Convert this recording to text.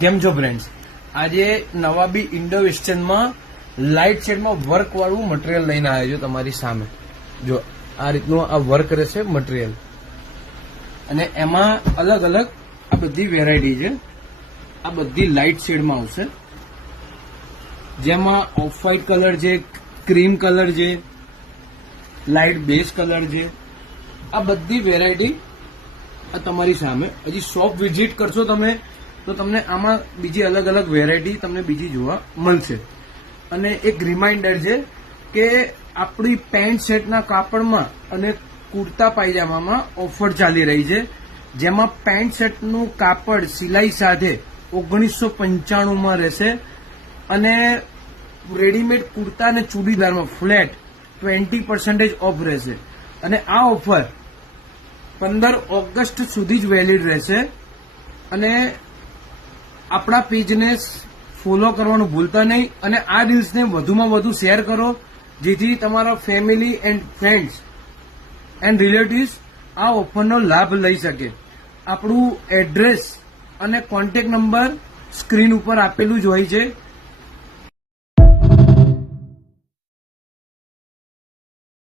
કેમ છો ફ્રેન્ડ્સ? આજે નવાબી ઇન્ડો વેસ્ટર્નમાં લાઇટ શેડમાં વર્ક વાળું મટીરિયલ લઈને આવ્યો છું તમારી સામે. જો આ રીતનું આ વર્ક રહેશે મટીરિયલ, અને એમાં અલગ અલગ આ બધી વેરાયટી છે. આ બધી લાઇટ શેડમાં આવશે, જેમાં ઓફ વ્હાઇટ કલર છે, ક્રીમ કલર છે, લાઇટ બેઝ કલર છે. આ બધી વેરાયટી આ તમારી સામે. હજી શોપ વિઝિટ કરશો તમે તો તમને આમાં બીજી અલગ અલગ વેરાયટી તમને બીજી જોવા મળશે. અને એક રિમાઇન્ડર છે કે આપણી પેન્ટ શર્ટના કાપડમાં અને કુર્તા પાયજામામાં ઓફર ચાલી રહી છે, જેમાં પેન્ટ શર્ટનું કાપડ સિલાઈ સાથે 1995 રહેશે, અને રેડીમેડ કુર્તા અને ચૂડીદારમાં ફ્લેટ 20% ઓફ રહેશે. અને આ ઓફર 15 ઓગસ્ટ સુધી જ વેલિડ રહેશે. અને આપણા પેજને ફોલો કરવાનું ભૂલતા નહીં, અને આ રીલ્સને વધુમાં વધુ શેર કરો, જેથી તમારા family and friends and relatives આ ઓફરનો લાભ લઈ શકે. આપણું એડ્રેસ અને કોન્ટેક્ટ નંબર સ્ક્રીન ઉપર આપેલું જ હોય છે.